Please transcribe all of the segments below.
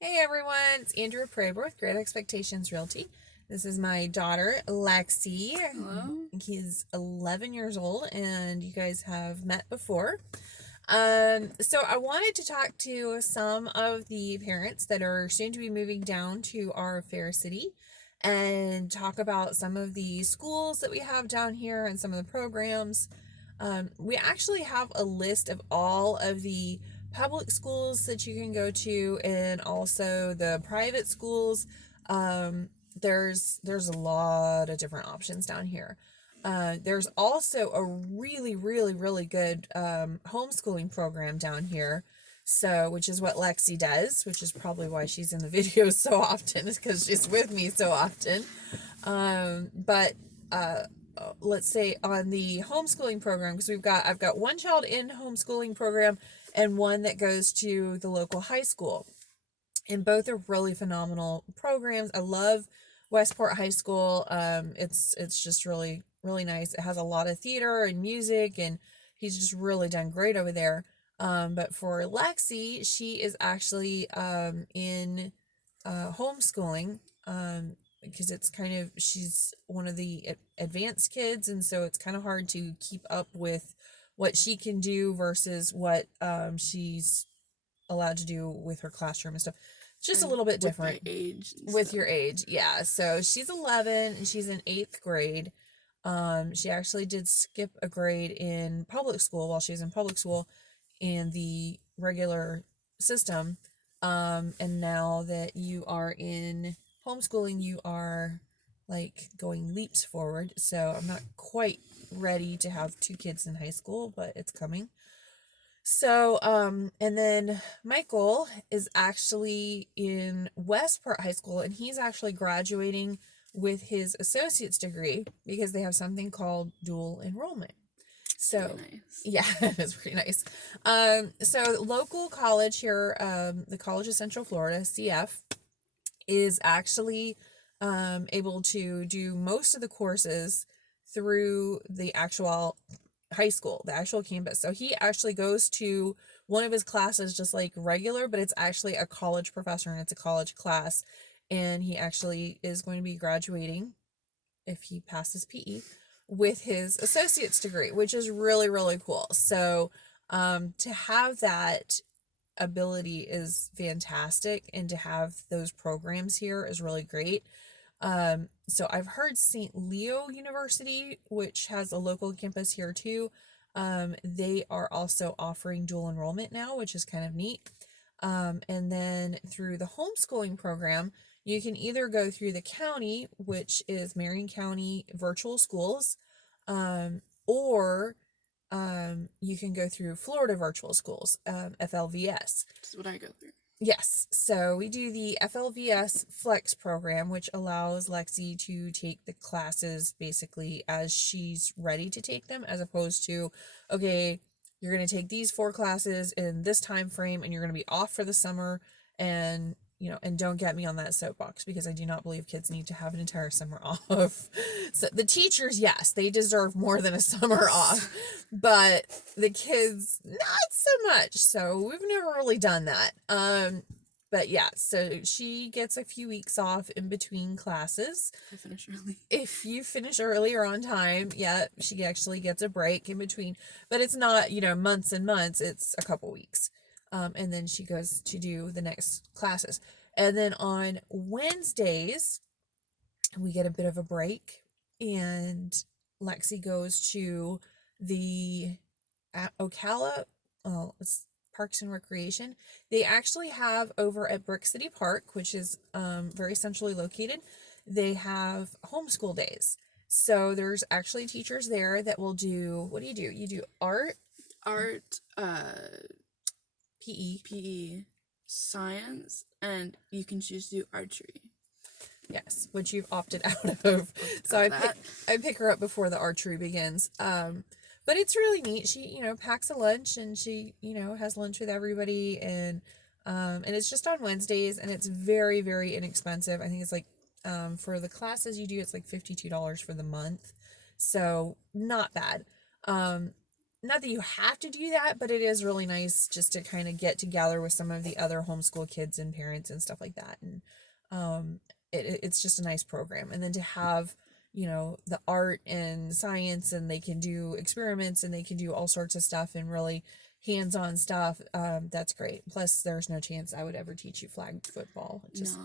Hey everyone, it's Andrea Praber with Great Expectations Realty. This is my daughter, Lexi. Hello? He's 11 years old and you guys have met before. So I wanted to talk to some of the parents that are soon to be moving down to our fair city and talk about some of the schools that we have down here and some of the programs. We actually have a list of all of the public schools that you can go to and also the private schools. There's a lot of different options down here. There's also a really good homeschooling program down here. So, which is what Lexi does, which is probably why she's in the videos so often, is because she's with me so often. But let's say on the homeschooling program, because I've got one child in homeschooling program and one that goes to the local high school, and both are really phenomenal programs. I love Westport High School. It's just really nice. It has a lot of theater and music, and he's just really done great over there. But for Lexi, she is actually in homeschooling. Because it's kind of, she's one of the advanced kids, and so it's kind of hard to keep up with what she can do versus what she's allowed to do with her classroom and stuff. It's just a And little bit with my different age and with your stuff. age. Yeah. So she's 11 and she's in 8th grade. She actually did skip a grade in public school while she was in public school in the regular system. And now that you are in homeschooling, you are like going leaps forward. So I'm not quite ready to have two kids in high school, but it's coming. So, and then Michael is actually in Westport High School, and he's actually graduating with his associate's degree because they have something called dual enrollment. It's really So, nice. yeah, it's pretty nice. So local college here, the College of Central Florida, CF, is actually able to do most of the courses through the actual high school, the actual campus. So he actually goes to one of his classes just like regular, but it's actually a college professor and it's a college class. And he actually is going to be graduating, if he passes PE, with his associate's degree, which is really cool. So to have that ability is fantastic, and to have those programs here is really great. So I've heard St. Leo University, which has a local campus here too. They are also offering dual enrollment now, which is kind of neat. And then through the homeschooling program, you can either go through the county, which is Marion County Virtual Schools, or you can go through Florida Virtual Schools, FLVS. This is what I go through. Yes, so we do the FLVS Flex program, which allows Lexi to take the classes basically as she's ready to take them, as opposed to, okay, you're going to take these 4 classes in this time frame and you're going to be off for the summer. And and don't get me on that soapbox, because I do not believe kids need to have an entire summer off. So the teachers, yes, they deserve more than a summer Yes. off, but the kids, not so much. So we've never really done that. But yeah, so she gets a few weeks off in between classes. If I finish early. If you finish early or on time, yeah, she actually gets a break in between. But it's not, months and months, it's a couple weeks. And then she goes to do the next classes. And then on Wednesdays, we get a bit of a break, and Lexi goes to the Ocala, oh, it's Parks and Recreation. They actually have over at Brick City Park, which is very centrally located, they have homeschool days. So there's actually teachers there that will do, what do? You do art, Art, PE. PE, science, and you can choose to do archery. Yes, which you've opted out of. So I pick her up before the archery begins. But it's really neat. She, packs a lunch, and she, has lunch with everybody, and it's just on Wednesdays, and it's very inexpensive. I think it's like for the classes you do, it's like $52 for the month. So not bad. not that you have to do that, but it is really nice just to kind of get together with some of the other homeschool kids and parents and stuff like that. And it's just a nice program. And then to have, the art and science, and they can do experiments and they can do all sorts of stuff and really hands-on stuff. That's great. Plus, there's no chance I would ever teach you flag football. It just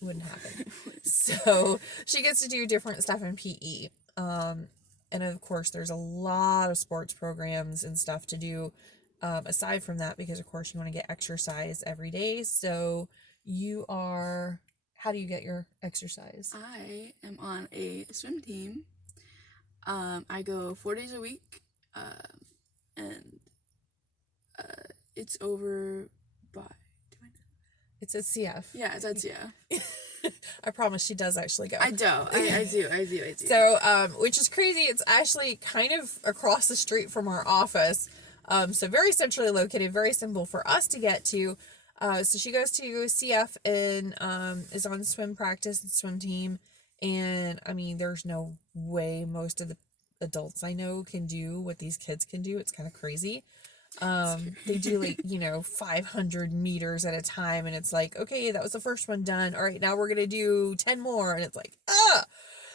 wouldn't happen. So she gets to do different stuff in PE. And of course, there's a lot of sports programs and stuff to do aside from that, because of course you want to get exercise every day. So how do you get your exercise? I am on a swim team. I go 4 days a week, and it's over by. It's at CF. Yeah, it's at CF. I promise she does actually go. I do. I do. So, which is crazy. It's actually kind of across the street from our office. So very centrally located, very simple for us to get to. So she goes to CF and is on swim practice and swim team. And I mean, there's no way most of the adults I know can do what these kids can do. It's kind of crazy. They do 500 meters at a time, and it's like, okay, that was the first one done. All right, now we're gonna do 10 more, and it's like,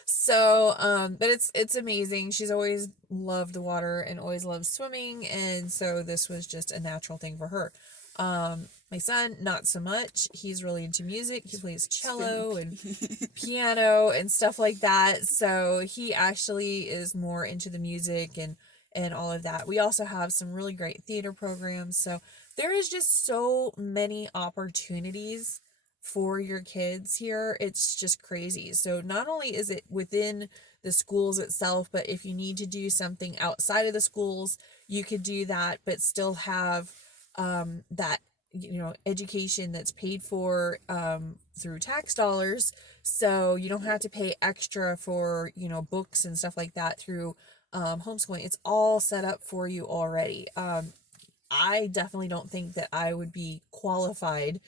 so but it's amazing. She's always loved the water and always loved swimming, and so this was just a natural thing for her. My son, not so much. He's really into music. He plays cello and piano and stuff like that. So he actually is more into the music and all of that. We also have some really great theater programs. So there is just so many opportunities for your kids here. It's just crazy. So not only is it within the schools itself, but if you need to do something outside of the schools, you could do that, but still have that education that's paid for through tax dollars. So you don't have to pay extra for books and stuff like that through homeschooling. It's all set up for you already. I definitely don't think that I would be qualified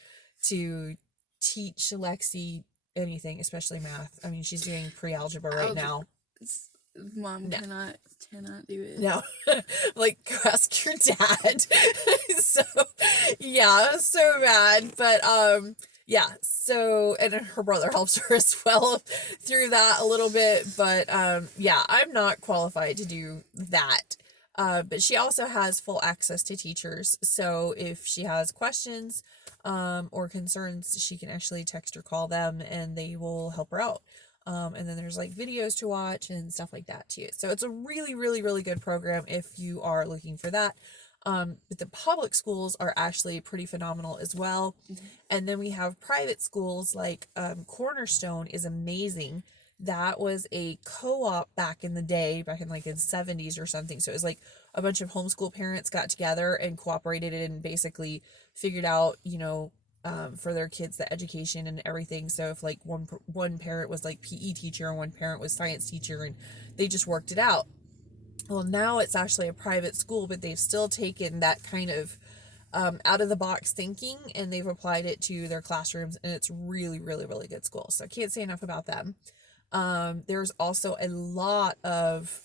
to teach Lexi anything, especially math. I mean, she's doing pre-algebra right now. Mom cannot do it. No, like ask your dad. So yeah, so bad. But yeah. So, and her brother helps her as well through that a little bit. But yeah, I'm not qualified to do that. But she also has full access to teachers. So if she has questions or concerns, she can actually text or call them, and they will help her out. And then there's videos to watch and stuff like that too. So it's a really, really, really good program if you are looking for that. But the public schools are actually pretty phenomenal as well. Mm-hmm. And then we have private schools like Cornerstone is amazing. That was a co-op back in the day, back in the 70s or something. So it was a bunch of homeschool parents got together and cooperated and basically figured out, for their kids, the education and everything. So if one parent was PE teacher and one parent was science teacher, and they just worked it out. Well, now it's actually a private school, but they've still taken that kind of out of the box thinking, and they've applied it to their classrooms, and it's really, really, really good school. So I can't say enough about them. There's also a lot of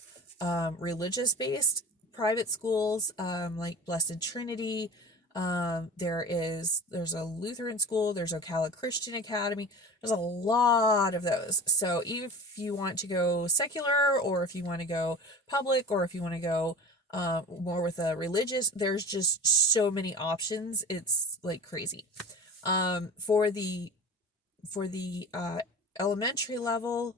religious based private schools, like Blessed Trinity. There's a Lutheran school, there's Ocala Christian Academy. There's a lot of those. So if you want to go secular, or if you want to go public, or if you want to go more with a religious, there's just so many options. It's crazy. For the elementary level,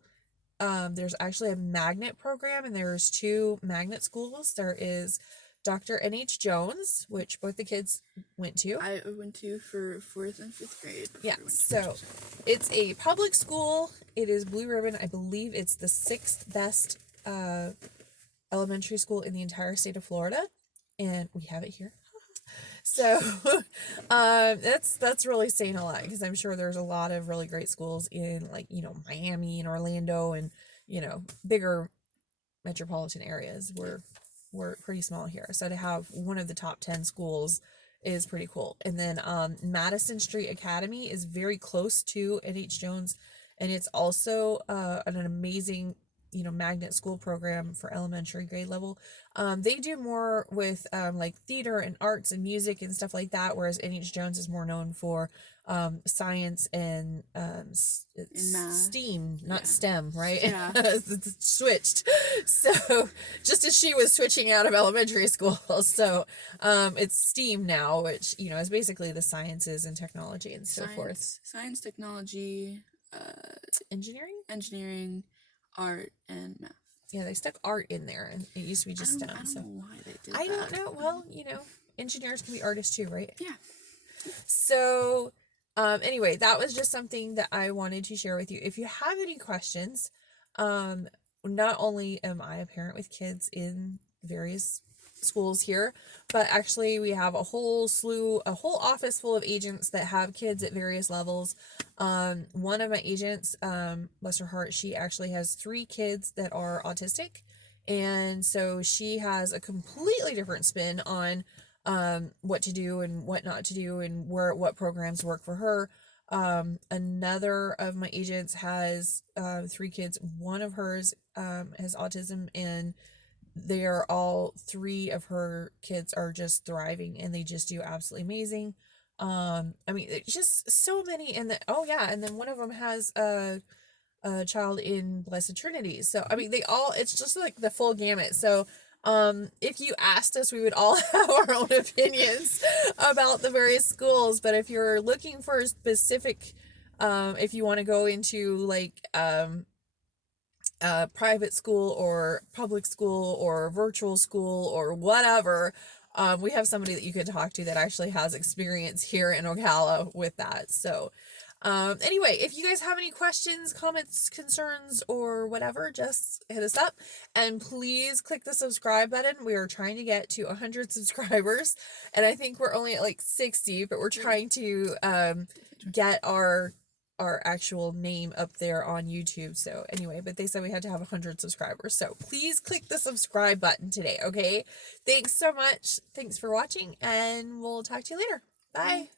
there's actually a magnet program, and there's 2 magnet schools. There is Dr. N.H. Jones, which both the kids went to. I went to for 4th and 5th grade. Yeah, so it's a public school. It is Blue Ribbon. I believe it's the 6th best elementary school in the entire state of Florida, and we have it here. So that's really saying a lot, because I'm sure there's a lot of really great schools in Miami and Orlando and bigger metropolitan areas. We're pretty small here. So to have one of the top 10 schools is pretty cool. And then Madison Street Academy is very close to N.H. Jones, and it's also an amazing magnet school program for elementary grade level. They do more with like theater and arts and music and stuff like that, whereas NH Jones is more known for science and In math. STEAM, not Yeah. STEM, right? Yeah. It's switched. So just as she was switching out of elementary school, so it's STEAM now, which is basically the sciences and technology and so forth. Science, technology, Engineering, art, and math. Yeah, they stuck art in there, and it used to be just STEM. I don't know why they did that. I don't know. Well, engineers can be artists too, right? Yeah. So, anyway, that was just something that I wanted to share with you. If you have any questions, not only am I a parent with kids in various schools here, but actually we have a whole office full of agents that have kids at various levels. One of my agents, bless her heart, she actually has 3 kids that are autistic, and so she has a completely different spin on what to do and what not to do and what programs work for her. Another of my agents has 3 kids. One of hers has autism, and they are all 3 of her kids are just thriving, and they just do absolutely amazing. I mean, it's just so many. And then one of them has a child in Blessed Trinity. So I mean, it's just like the full gamut. So if you asked us, we would all have our own opinions about the various schools. But if you're looking for a specific, if you want to go into like private school or public school or virtual school or whatever, we have somebody that you can talk to that actually has experience here in Ocala with that. So anyway, if you guys have any questions, comments, concerns, or whatever, just hit us up, and please click the subscribe button. We are trying to get to 100 subscribers, and I think we're only at like 60, but we're trying to get our actual name up there on YouTube. So anyway, but they said we had to have 100 subscribers. So please click the subscribe button today, okay? Thanks so much. Thanks for watching, and we'll talk to you later. Bye.